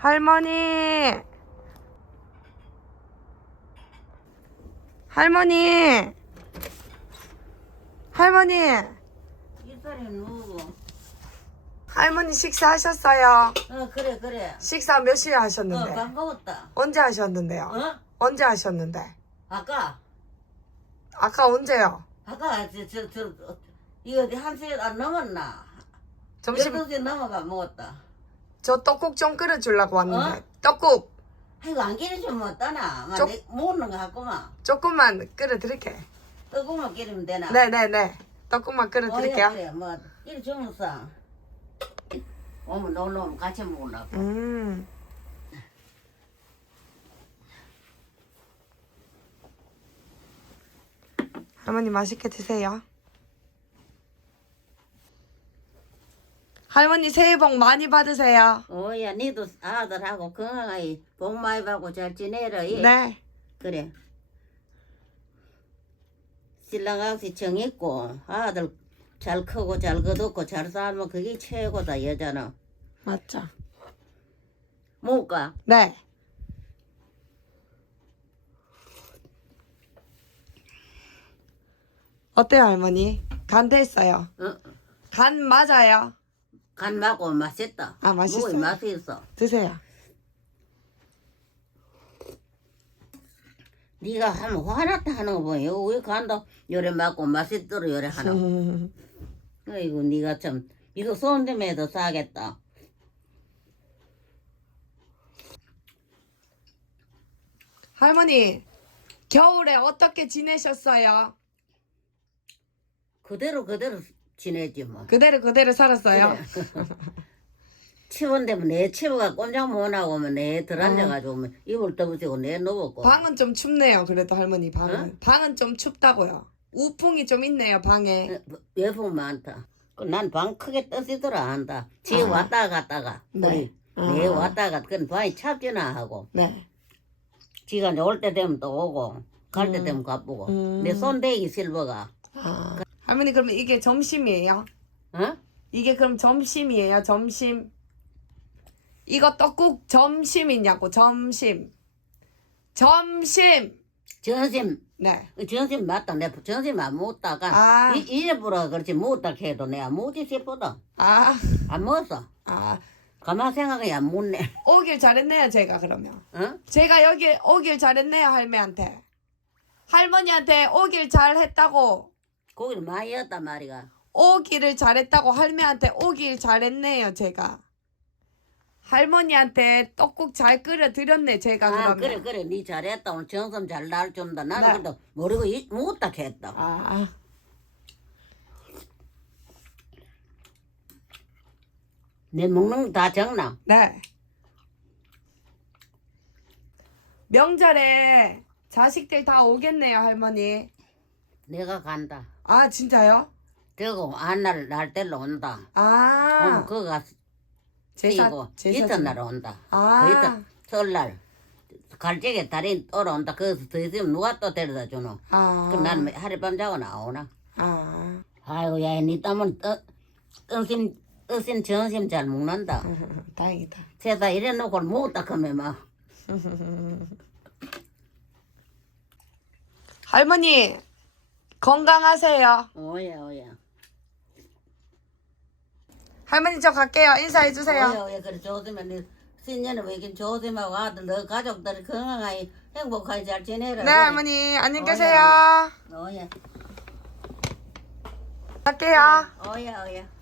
할머니. 할머니. 할머니. 이 사람이 누구? 할머니 식사하셨어요? 어 그래 그래. 식사 몇 시에 어 하셨는데? 밥 먹었다. 언제 하셨는데요? 어? 언제 하셨는데? 아까 아까 언제요? 아까 저저 저, 저, 이거 어디 한 시간 안 넘었나? 점심 여덟 시 넘어가 먹었다. 저 떡국 좀 끓여주려고 왔는데 어? 떡국 아이고 안 기름 먹었다나. 막 쪽- 내- 먹는 거 갖고만 조금만 끓여드릴게. 뜨거만 기름 되나? 네네네. 떡국만 어, 끓여드릴게요. 예, 그래 뭐 이리 주문사. 오면 놀러 오면 같이 먹으려고. 음. 할머니 맛있게 드세요. 할머니 새해 복 많이 받으세요. 어야 니도 아들하고 건강하게 복 많이 받고 잘 지내라. 예. 네. 그래. 신랑 아버지 정있고 아들 잘 크고 잘 거뒀고 잘 살면 그게 최고다 여자는. 맞죠. 뭐가? 네. 어때요 할머니? 간 됐어요. 어, 간 맞아요. 간 맞고 맛있다. 아, 맛있어요? 뭐가 맛있어. 드세요. 네가 하면 화났다 하는 거 보여. 왜 간다 요래 맞고 맛있도록 요래 하나. 아이고 네가 참 이거 손님에도 싸겠다. 할머니 겨울에 어떻게 지내셨어요? 그대로 그대로 지내지 뭐. 그대로 그대로 살았어요. 그래. 치원 되면 내 치워가 꼼짝 못 오면 내 들앉아가지고 오면 이불 덮으시고 내 누웠고. 방은 좀 춥네요. 그래도 할머니 방은 어? 방은 좀 춥다고요. 우풍이 좀 있네요 방에. 어, 외풍 많다. 난 방 크게 떠시더라 한다. 지 아. 왔다 갔다가 네. 우리 내 아. 왔다 갔 그건 방이 찹지나 하고 네. 지가 올 때 되면 또 오고 갈때 음. 되면 가보고 음. 내 손대기 실버가 아. 할머니 그러면 이게 점심이에요? 어? 이게 그럼 점심이에요? 점심. 이거 떡국 점심이냐고 점심. 점심. 점심 네. 점심 맞다 내 점심 안 먹다가 아. 이 잊어버려 그렇지 먹다 해도 내가 뭐지 싶어도 아. 안 먹었어 아. 가만 생각해 안 먹네 오길 잘했네요 제가 그러면. 어? 제가 여기 오길 잘했네요 할매한테. 할머니한테 오길 잘했다고 고기를 많이 였단 말이가 오기를 잘했다고 할매한테 오길 잘했네요 제가. 할머니한테 떡국 잘 끓여 드렸네 제가 아 그러면. 그래 그래 니 잘했다 오늘 정성 잘날 준다 나는 네. 그래도 모르고 이- 먹었다 했다 아. 내 먹는 거 다 적나 네. 명절에 자식들 다 오겠네요 할머니. 내가 간다 아 진짜요? 되고 안날 날 때로 온다 아. 오늘 그가 제사 뛰고 제사 이튿날 온다 아. 그 이튿 설날 갈적에 달인 떨어온다 거기서 더 있으면 누가 또 데려다 주노 아. 그럼 나는 하룻밤 자고 나오나 아. 아이고 야니 땀은 떠, 떠심 떠심 점심 잘 먹는다 다행이다. 세다 이래 놓고 먹었다 하면 막 할머니 건강하세요. 오야 오야 할머니 저 갈게요. 인사해 주세요. 오야 오야 그래 조심해 니 신년에 왜긴 조심하고 아들 너 가족들이 건강하게 행복하게 잘 지내라 네 할머니 안녕히. 계세요. 오야 갈게요. 오야 오야